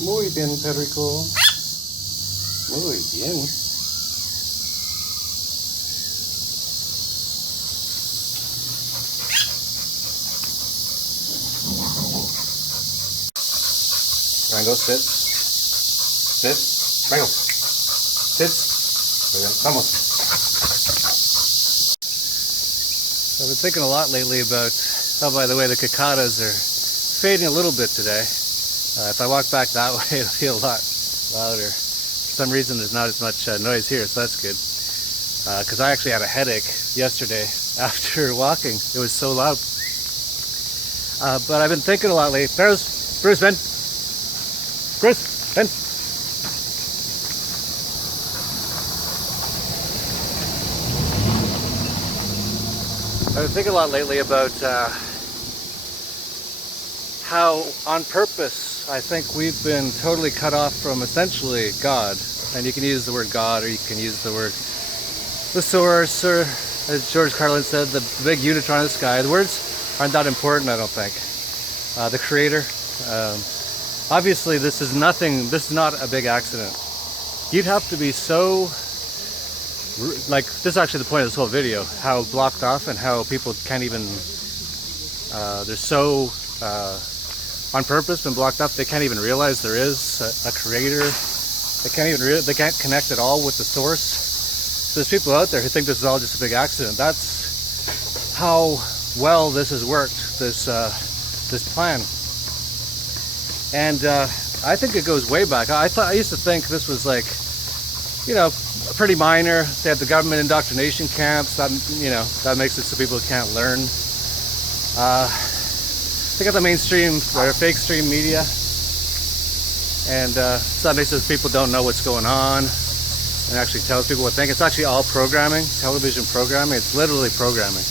Muy bien, perrico. Muy bien. Rango, sit. Sit. Rango. Sit. Muy bien. Vamos. I've been thinking a lot lately about, oh, by the way, the cicadas are fading a little bit today. If I walk back that way, it'll be a lot louder. For some reason, there's not as much noise here, so that's good. Because I actually had a headache yesterday after walking. It was so loud. But I've been thinking a lot lately. Bruce, Ben. Bruce, Ben. I've been thinking a lot lately about how, on purpose, I think we've been totally cut off from essentially God. And you can use the word God, or you can use the word the source, or as George Carlin said, the big unitron in the sky. The words aren't that important, I don't think. The Creator. Obviously, this is nothing. This is not a big accident. You'd have to be so. Like, this is actually the point of this whole video, how blocked off and how people can't even, they're so, on purpose been blocked up, they can't even realize there is a creator. They can't connect at all with the source. So there's people out there who think this is all just a big accident. That's how well this has worked, this plan. And I think it goes way back. I used to think this was like, you know, pretty minor. They have the government indoctrination camps. That, you know, that makes it so people can't learn. They got the mainstream, or fake stream media, and so that makes it so people don't know what's going on, and actually tells people what to think. It's actually all programming, television programming. It's literally programming.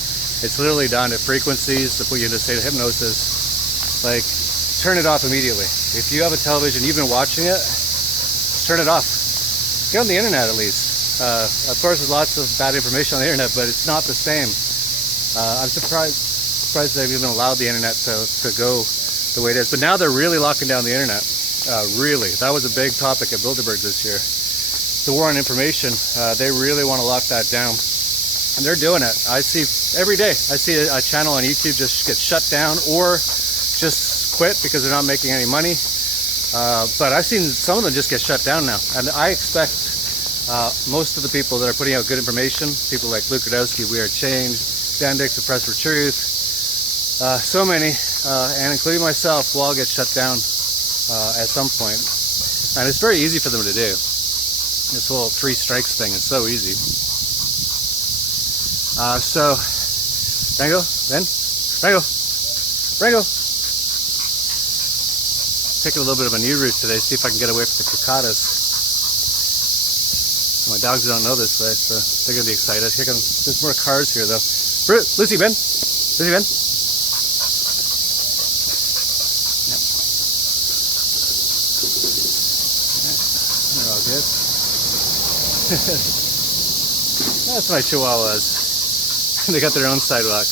It's literally done at frequencies that put you into a state of hypnosis. Like, turn it off immediately. If you have a television, you've been watching it, turn it off. Get on the internet at least. Of course, there's lots of bad information on the internet, but it's not the same. I'm surprised they've even allowed the internet to go the way it is. But now they're really locking down the internet. Really, that was a big topic at Bilderberg this year. The war on information. They really want to lock that down, and they're doing it. I see every day. I see a channel on YouTube just get shut down or just quit because they're not making any money. But I've seen some of them just get shut down now, and I expect most of the people that are putting out good information, people like Luke Radowski, We Are Change, Dandick, The Press for Truth, so many, and including myself, will all get shut down at some point. And it's very easy for them to do. This whole 3 strikes thing is so easy. So, Rango, Ben, Rango. Taking a little bit of a new route today, see if I can get away from the cicadas. My dogs don't know this way, so they're going to be excited. Here comes, there's more cars here though. Lucy, Ben. Lucy, Ben. Yep. They're all good. That's my chihuahuas. They got their own sidewalk.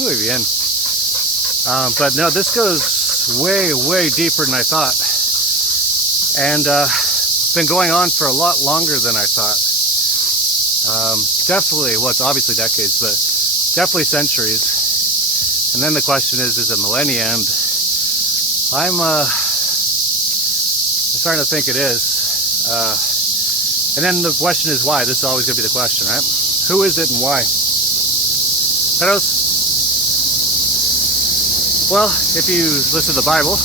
Muy bien. But no, this goes way deeper than I thought, and been going on for a lot longer than I thought. Definitely, well, it's obviously decades, but definitely centuries. And then the question is it millennia? And I'm starting to think it is. And then the question is why. This is always going to be the question, right? Who is it and why? Hellos? Well, if you listen to the Bible,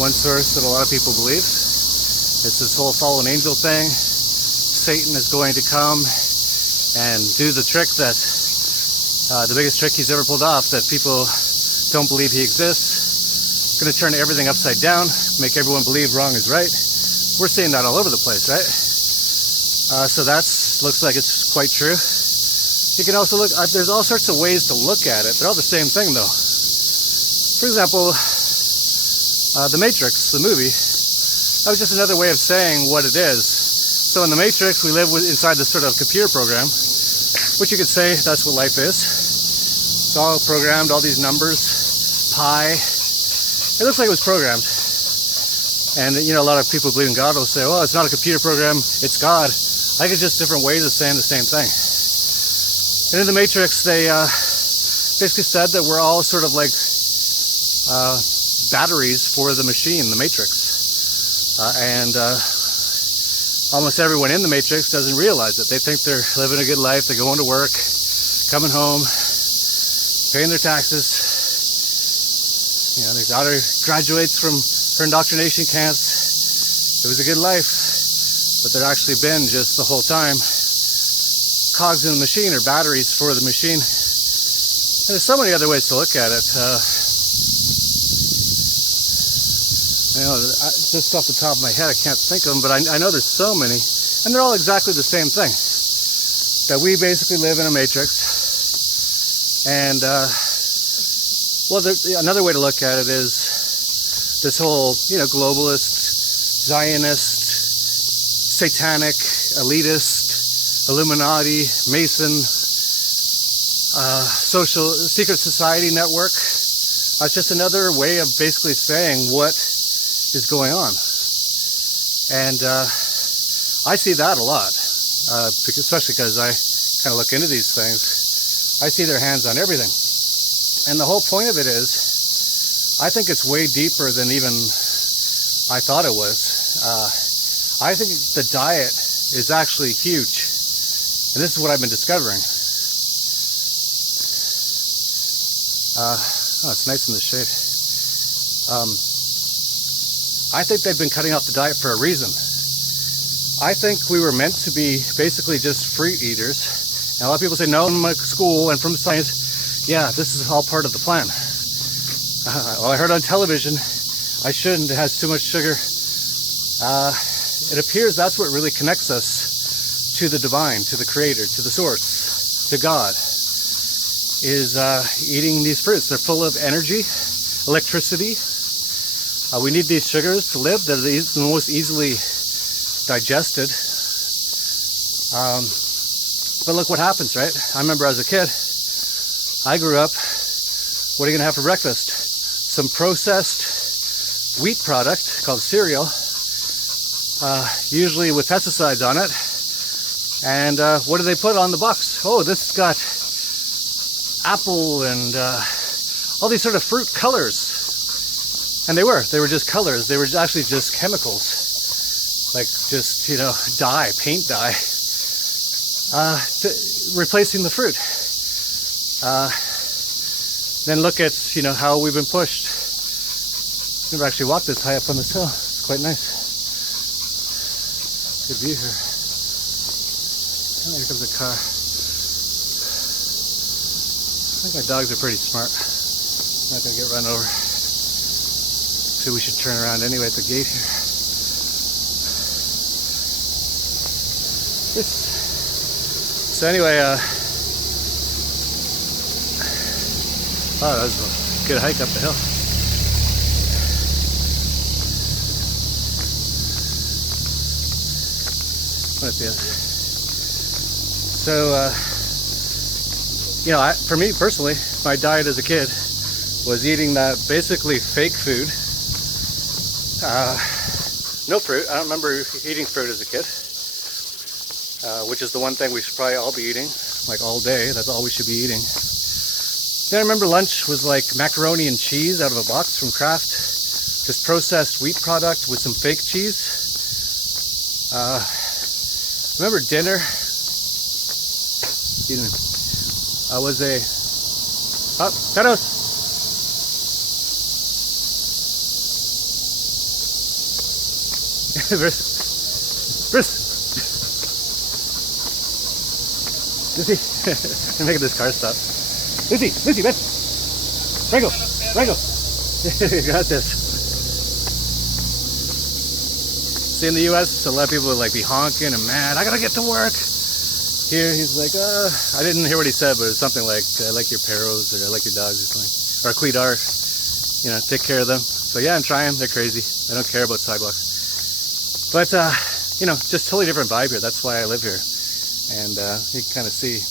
one source that a lot of people believe, it's this whole fallen angel thing. Satan is going to come and do the trick that, the biggest trick he's ever pulled off, that people don't believe he exists. Going to turn everything upside down, make everyone believe wrong is right. We're seeing that all over the place, right? So that looks like it's quite true. You can also look, there's all sorts of ways to look at it. They're all the same thing though. For example, The Matrix, the movie, that was just another way of saying what it is. So in The Matrix, we live inside this sort of computer program, which you could say that's what life is. It's all programmed, all these numbers, pi. It looks like it was programmed. And you know, a lot of people who believe in God will say, "Well, it's not a computer program; it's God." I think it's just different ways of saying the same thing. And in the Matrix, they basically said that we're all sort of like batteries for the machine, the Matrix, and almost everyone in the Matrix doesn't realize it. They think they're living a good life. They're going to work, coming home, paying their taxes. You know, their daughter graduates from her indoctrination camps. It was a good life, but they're actually been just the whole time cogs in the machine or batteries for the machine. And there's so many other ways to look at it. You know, just off the top of my head, I can't think of them, but I know there's so many, and they're all exactly the same thing. That we basically live in a matrix, and well, another way to look at it is this whole, you know, globalist, Zionist, satanic, elitist, Illuminati, Mason, social secret society network. It's just another way of basically saying what is going on. And I see that a lot, especially because I kind of look into these things. I see their hands on everything. And the whole point of it is, I think it's way deeper than even I thought it was. I think the diet is actually huge. And this is what I've been discovering. Oh, it's nice in the shade. I think they've been cutting off the diet for a reason. I think we were meant to be basically just fruit eaters. And a lot of people say, no, from school and from science, yeah, this is all part of the plan. Well, I heard on television, I shouldn't, it has too much sugar. It appears that's what really connects us to the divine, to the creator, to the source, to God, is eating these fruits. They're full of energy, electricity. We need these sugars to live. They're the most easily digested. But look what happens, right? I remember as a kid, I grew up, what are you going to have for breakfast? Some processed wheat product called cereal, usually with pesticides on it. And what do they put on the box? Oh, this has got apple and all these sort of fruit colors. And they were just colors. They were actually just chemicals, like just, you know, dye, paint dye, replacing the fruit. Then look at, you know, how we've been pushed. I've never actually walked this high up on this hill. It's quite nice. Good view here. Oh, here comes a car. I think our dogs are pretty smart. Not gonna get run over. So we should turn around anyway at the gate here. So anyway, oh, that was a good hike up the hill. What the other? So, you know, for me personally, my diet as a kid was eating that basically fake food. No fruit. I don't remember eating fruit as a kid, which is the one thing we should probably all be eating, like all day. That's all we should be eating. Then I remember lunch was like macaroni and cheese out of a box from Kraft, just processed wheat product with some fake cheese. I remember dinner. Was a Peros. Bruce. Lucy, I'm making this car stop. Lucy, ven. Rango. Gracias. See, in the U.S., a lot of people would like be honking and mad. I gotta get to work. Here, he's like, I didn't hear what he said, but it's something like, I like your Peros, or I like your dogs, or something. Or Cuidar, you know, take care of them. So yeah, I'm trying. They're crazy. I don't care about sidewalks. But, you know, just totally different vibe here. That's why I live here. And you can kind of see,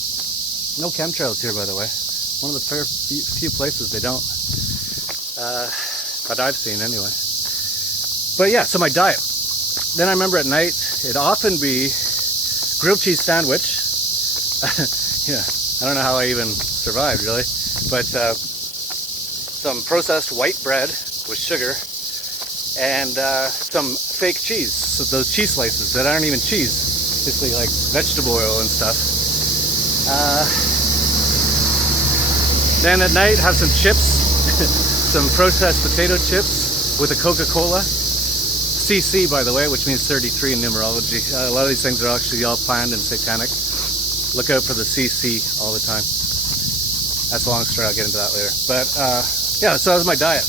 no chemtrails here, by the way. One of the few places they don't. That I've seen, anyway. But yeah, so my diet. Then I remember at night, it'd often be grilled cheese sandwich. Yeah, I don't know how I even survived really. But some processed white bread with sugar and some fake cheese. So those cheese slices that aren't even cheese. Basically like vegetable oil and stuff. Then at night have some chips. Some processed potato chips with a Coca-Cola. CC, by the way, which means 33 in numerology. A lot of these things are actually all planned and satanic. Look out for the CC all the time. That's a long story, I'll get into that later. But yeah, so that was my diet.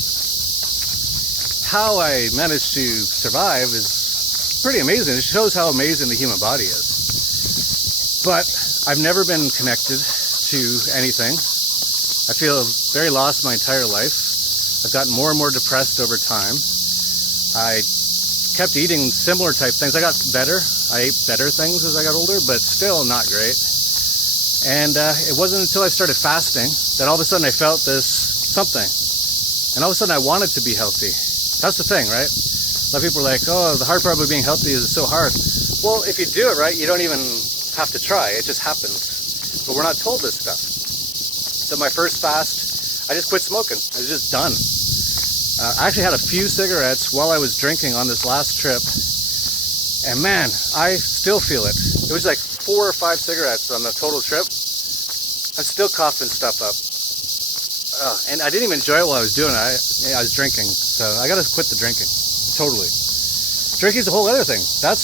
How I managed to survive is pretty amazing. It shows how amazing the human body is. But I've never been connected to anything. I feel very lost my entire life. I've gotten more and more depressed over time. I kept eating similar type things. I got better. I ate better things as I got older, but still not great. And it wasn't until I started fasting that all of a sudden I felt this something. And all of a sudden I wanted to be healthy. That's the thing, right? A lot of people are like, oh, the hard part of being healthy is so hard. Well, if you do it right, you don't even have to try. It just happens. But we're not told this stuff. So my first fast, I just quit smoking. I was just done. I actually had a few cigarettes while I was drinking on this last trip. And man, I still feel it. It was like 4 or 5 cigarettes on the total trip. I'm still coughing stuff up. And I didn't even enjoy it while I was doing it. I was drinking. So I got to quit the drinking. Totally. Drinking's a whole other thing. That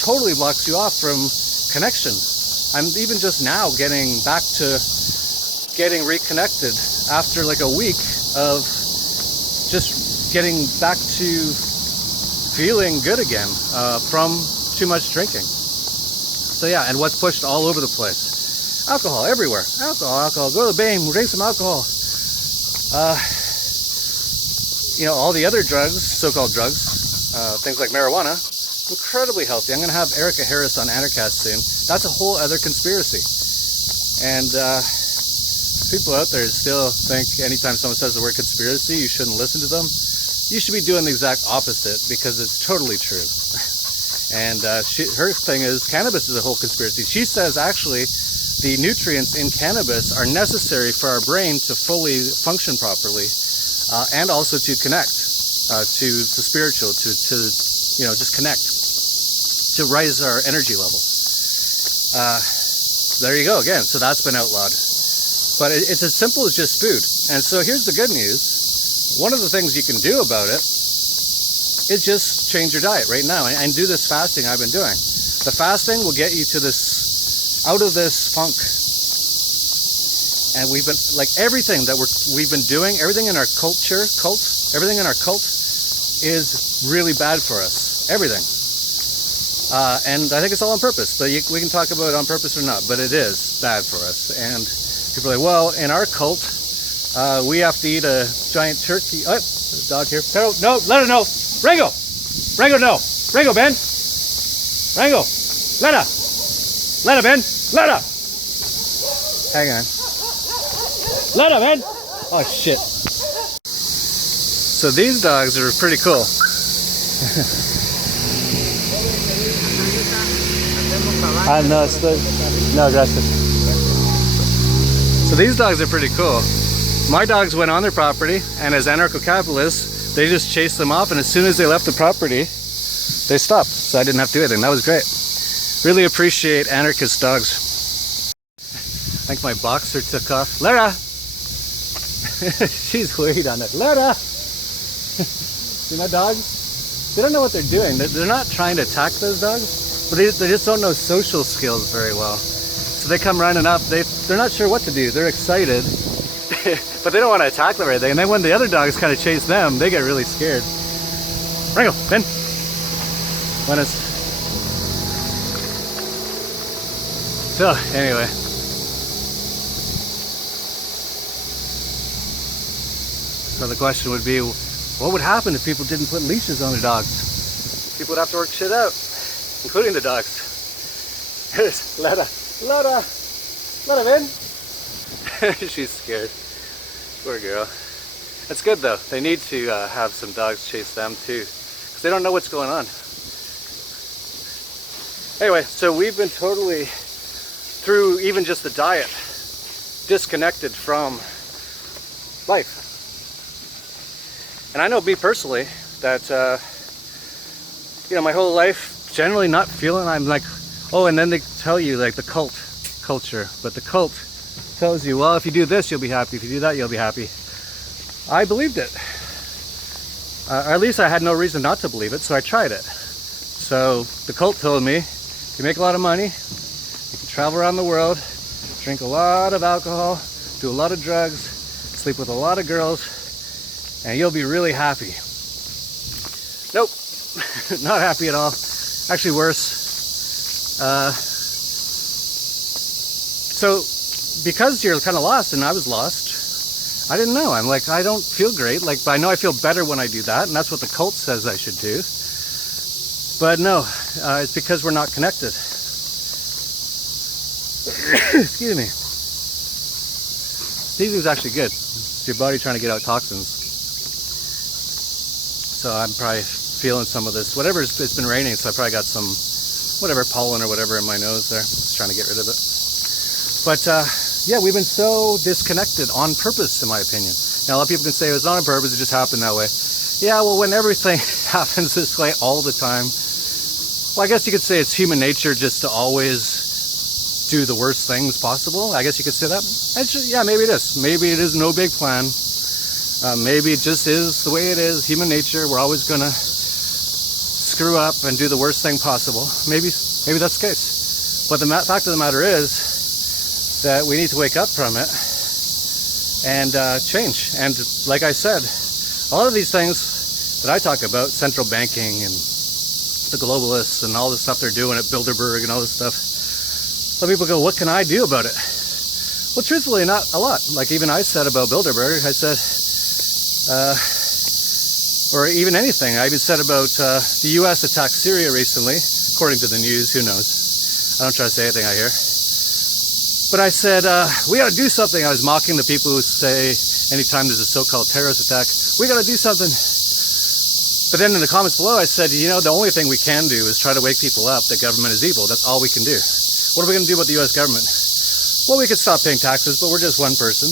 totally blocks you off from connection. I'm even just now getting back to getting reconnected after like a week of just getting back to feeling good again from too much drinking. So yeah, and what's pushed all over the place? Alcohol everywhere. Alcohol. Go to the Bane, drink some alcohol. You know, all the other drugs, so-called drugs, things like marijuana, incredibly healthy. I'm going to have Erica Harris on Anarchast soon. That's a whole other conspiracy. And people out there still think anytime someone says the word conspiracy, you shouldn't listen to them. You should be doing the exact opposite because it's totally true. And her thing is cannabis is a whole conspiracy. She says actually the nutrients in cannabis are necessary for our brain to fully function properly and also to connect to the spiritual, to you know, just connect, to raise our energy levels. There you go again. So that's been outlawed. But it's as simple as just food. And so here's the good news. One of the things you can do about it is just change your diet right now and do this fasting I've been doing. The fasting will get you to this, out of this funk. And we've been, like everything that we've been doing, everything in our cult, everything in our cult is really bad for us. Everything. And I think it's all on purpose. But we can talk about it on purpose or not, but it is bad for us. And people are like, well, in our cult, we have to eat a giant turkey. Oh, there's a dog here. No, let her know. Rango! Rango, no. Rango, Ben. Rango. Let her, Ben. Let her. Hang on. Let her, Ben. Oh, shit. So these dogs are pretty cool. No, gracias. So these dogs are pretty cool. My dogs went on their property, and as anarcho-capitalists, they just chased them off, and as soon as they left the property, they stopped. So I didn't have to do anything. That was great. Really appreciate anarchist dogs. I think my boxer took off. Lara! She's worried on it. Lara! See my dogs? They don't know what they're doing. They're not trying to attack those dogs, but they just don't know social skills very well. So they come running up. They're not sure what to do. They're excited. But they don't want to attack them or anything. And then when the other dogs kind of chase them, they get really scared. Rango, Ben. So, anyway. So the question would be, what would happen if people didn't put leashes on their dogs? People would have to work shit out, including the dogs. Here's Letta. Letta, Ben. She's scared. Poor girl. That's good though. They need to have some dogs chase them too. Because 'cause they don't know what's going on. Anyway, so we've been totally, through even just the diet, disconnected from life. And I know me personally that, you know, my whole life, generally not feeling, I'm like, oh, and then they tell you like the cult culture, but the cult tells you, well, if you do this, you'll be happy. If you do that, you'll be happy. I believed it. Or at least I had no reason not to believe it, so I tried it. So the cult told me, you make a lot of money, you can travel around the world, drink a lot of alcohol, do a lot of drugs, sleep with a lot of girls, and you'll be really happy. Nope, not happy at all. Actually worse. So because you're kind of lost, and I was lost, I didn't know. I'm like, I don't feel great. Like, but I know I feel better when I do that, and that's what the cult says I should do. But no, it's because we're not connected. Excuse me. Sneezing is actually good. It's your body trying to get out toxins. So I'm probably feeling some of this. Whatever, it's been raining, so I probably got some, whatever, pollen or whatever in my nose there. Just trying to get rid of it. But yeah, we've been so disconnected on purpose, in my opinion. Now, a lot of people can say it was not on purpose, it just happened that way. Yeah, well, when everything happens this way all the time, well, I guess you could say it's human nature just to always do the worst things possible. I guess you could say that. Yeah, maybe it is. Maybe it is no big plan. Maybe it just is the way it is, human nature. We're always going to screw up and do the worst thing possible. Maybe that's the case. But the fact of the matter is that we need to wake up from it and change. And like I said, a lot of these things that I talk about, central banking and the globalists and all this stuff they're doing at Bilderberg and all this stuff, some people go, what can I do about it? Well, truthfully, not a lot. Like even I said about Bilderberg, I said, or even anything. I even said about the US attacked Syria recently, according to the news, who knows? I don't try to say anything I hear. But I said, we gotta do something. I was mocking the people who say anytime there's a so-called terrorist attack, we gotta do something. But then in the comments below, I said, you know, the only thing we can do is try to wake people up that government is evil. That's all we can do. What are we gonna do about the US government? Well, we could stop paying taxes, but we're just one person.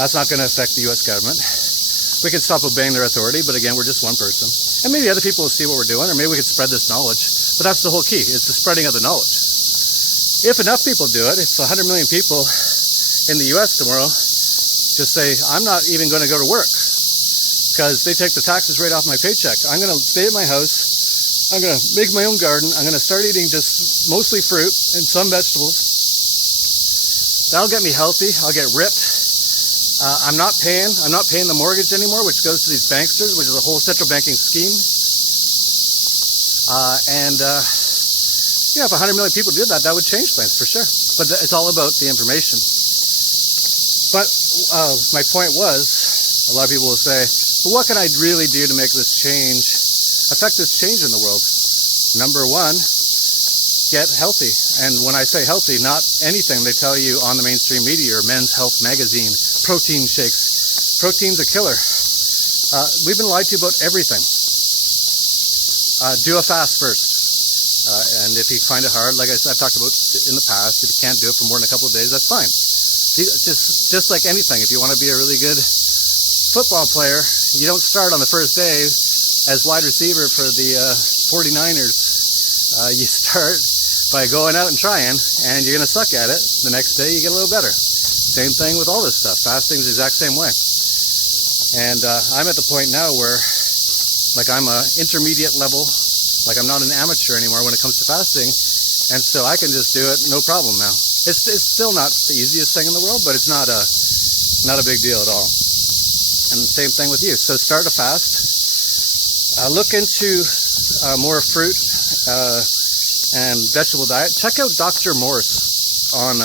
That's not gonna affect the US government. We can stop obeying their authority, but again, we're just one person. And maybe other people will see what we're doing, or maybe we could spread this knowledge. But that's the whole key, it's the spreading of the knowledge. If enough people do it, if 100 million people in the US tomorrow just say, I'm not even gonna go to work because they take the taxes right off my paycheck. I'm gonna stay at my house, I'm gonna make my own garden, I'm gonna start eating just mostly fruit and some vegetables. That'll get me healthy, I'll get ripped. I'm not paying the mortgage anymore, which goes to these banksters, which is a whole central banking scheme. Yeah, if 100 million people did that, that would change things for sure. But it's all about the information. But my point was, a lot of people will say, well, what can I really do to make this change, affect this change in the world? Number one, get healthy. And when I say healthy, not anything they tell you on the mainstream media or Men's Health magazine, protein shakes. Protein's a killer. We've been lied to about everything. Do a fast first. And if you find it hard, like I've talked about in the past, if you can't do it for more than a couple of days, that's fine. Just like anything, if you want to be a really good football player, you don't start on the first day as wide receiver for the 49ers. You start by going out and trying, and you're going to suck at it. The next day, you get a little better. Same thing with all this stuff. Fasting is the exact same way. And I'm at the point now where, like, I'm an intermediate level. Like, I'm not an amateur anymore when it comes to fasting, and so I can just do it no problem now. It's still not the easiest thing in the world, but it's not a big deal at all. And the same thing with you. So start a fast. Look into more fruit and vegetable diet. Check out Dr. Morse on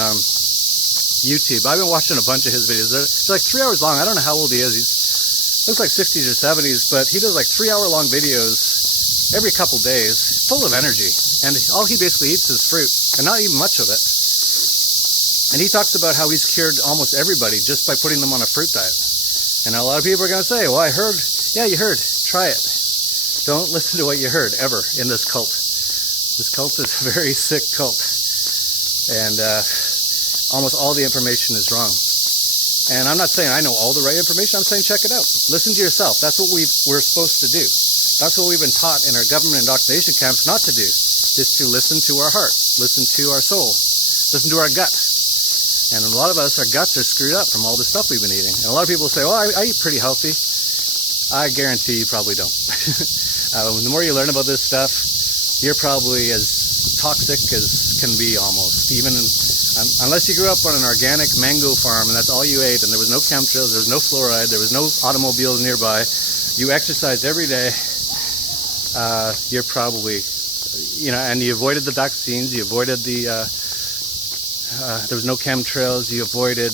YouTube. I've been watching a bunch of his videos. They're like 3 hours long. I don't know how old he is. He looks like 60s or 70s, but he does like 3-hour-long videos every couple days, full of energy. And all he basically eats is fruit, and not even much of it. And he talks about how he's cured almost everybody just by putting them on a fruit diet. And a lot of people are going to say, well, I heard. Yeah, you heard. Try it. Don't listen to what you heard ever in this cult. This cult is a very sick cult, and almost all the information is wrong. And I'm not saying I know all the right information. I'm saying check it out. Listen to yourself. That's what we're supposed to do. That's what we've been taught in our government indoctrination camps not to do, is to listen to our heart, listen to our soul, listen to our gut. And a lot of us, our guts are screwed up from all the stuff we've been eating. And a lot of people say, well, I eat pretty healthy. I guarantee you probably don't. The more you learn about this stuff, you're probably as toxic as can be almost. Even unless you grew up on an organic mango farm and that's all you ate and there was no chemtrails, there was no fluoride, there was no automobiles nearby, you exercised every day, you're probably, and you avoided the vaccines, you avoided there was no chemtrails, you avoided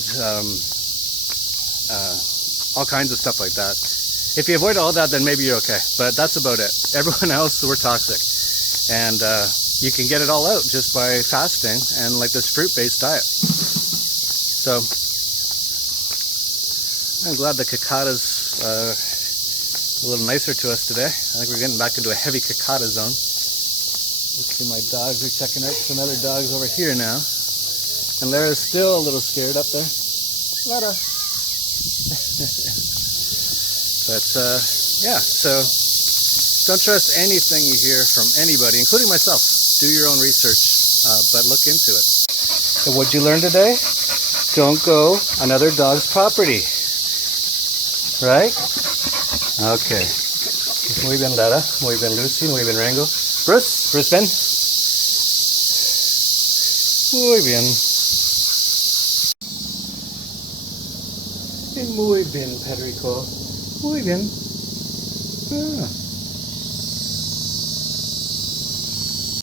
all kinds of stuff like that. If you avoid all that, then maybe you're okay, but that's about it. Everyone else, we're toxic. And you can get it all out just by fasting and like this fruit-based diet. So I'm glad the cicada's a little nicer to us today. I think we're getting back into a heavy cicada zone. Let's see, my dogs are checking out some other dogs over here now. And Lara's still a little scared up there. Lara. But yeah, so don't trust anything you hear from anybody, including myself. Do your own research, but look into it. So what'd you learn today? Don't go another dog's property. Right? Okay. Muy bien, Lara. Muy bien, Lucy. Muy bien, Rango. Bruce. Bruce Ben. Muy bien. Muy bien, Pedrico. Muy bien. Ah.